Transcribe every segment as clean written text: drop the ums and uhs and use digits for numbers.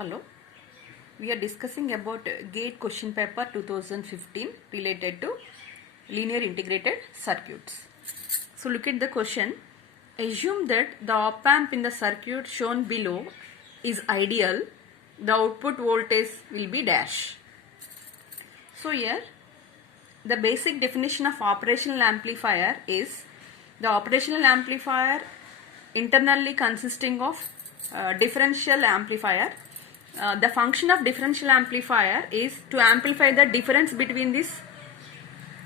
Hello, we are discussing about GATE question paper 2015 related to linear integrated circuits. So look at the question. Assume that the op amp in the circuit shown below is ideal. The output voltage will be dash. So here the basic definition of operational amplifier is the operational amplifier internally consisting of differential amplifier. The function of differential amplifier is to amplify the difference between these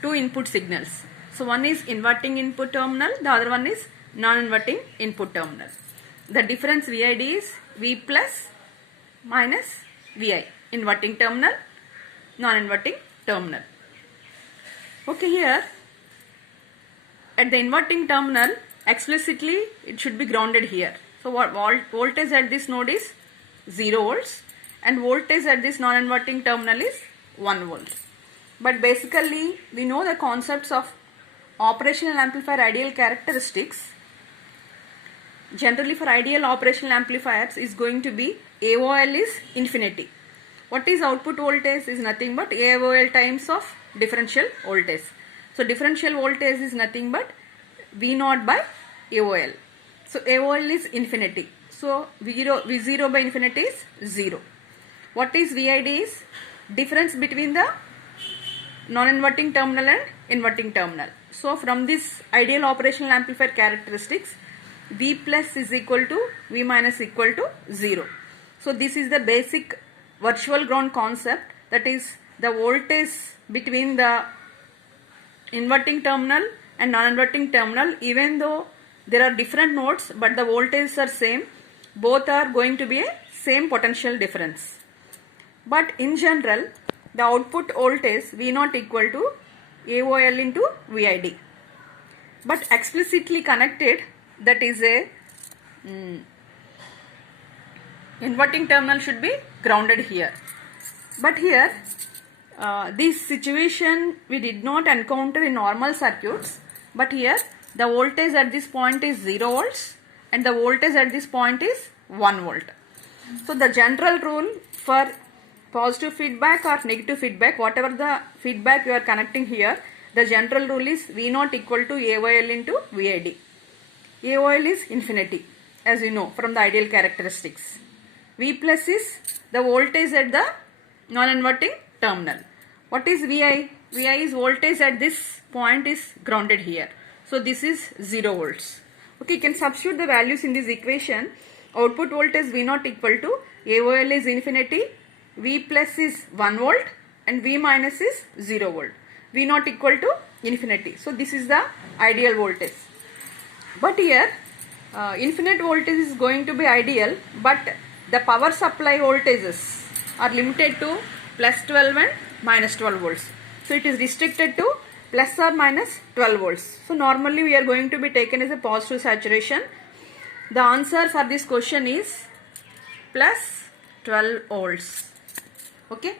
two input signals. So one is inverting input terminal, the other one is non-inverting input terminal. The difference VID is V plus minus VI, inverting terminal, non-inverting terminal. Okay, here at the inverting terminal explicitly it should be grounded here. So what voltage at this node is 0 volts and voltage at this non-inverting terminal is 1 volt. But basically we know the concepts of operational amplifier ideal characteristics. Generally for ideal operational amplifiers is going to be AOL is infinity. What is output voltage is nothing but AOL times of differential voltage. So differential voltage is nothing but V0 by AOL. So AOL is infinity. So V0 by infinity is 0. What is VID is difference between the non-inverting terminal and inverting terminal. So from this ideal operational amplifier characteristics, V plus is equal to V minus equal to 0. So this is the basic virtual ground concept, that is the voltage between the inverting terminal and non-inverting terminal, even though there are different nodes but the voltages are same, both are going to be a same potential difference. But in general the output voltage V0 equal to AOL into VID, but explicitly connected, that is a inverting terminal should be grounded here. But here this situation we did not encounter in normal circuits, but here the voltage at this point is 0 volts and the voltage at this point is 1 volt. So the general rule for positive feedback or negative feedback, whatever the feedback you are connecting here, the general rule is V0 equal to AOL into VID. AOL is infinity, as you know from the ideal characteristics. V plus is the voltage at the non-inverting terminal. What is VI? VI is voltage at this point is grounded here. So this is 0 volts. Okay, you can substitute the values in this equation. Output voltage V0 equal to AOL is infinity, V plus is 1 volt and V minus is 0 volt. V0 equal to infinity. So this is the ideal voltage. But here infinite voltage is going to be ideal, but the power supply voltages are limited to plus 12 and minus 12 volts. So it is restricted to plus or minus 12 volts. So normally we are going to be taken as a positive saturation. The answer for this question is plus 12 volts. Okay.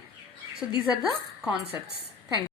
So these are the concepts.